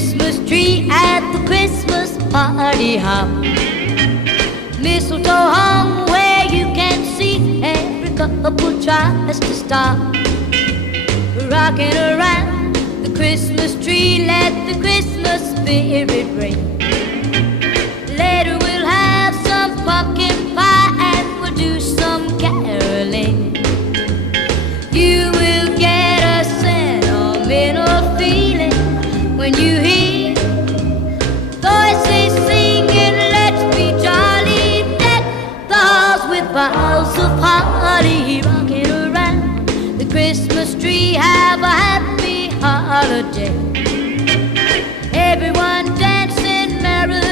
Christmas tree at the Christmas party hop. Mistletoe hung where you can see every couple tries to stop. Rocking around the Christmas tree, let the Christmas spirit ring.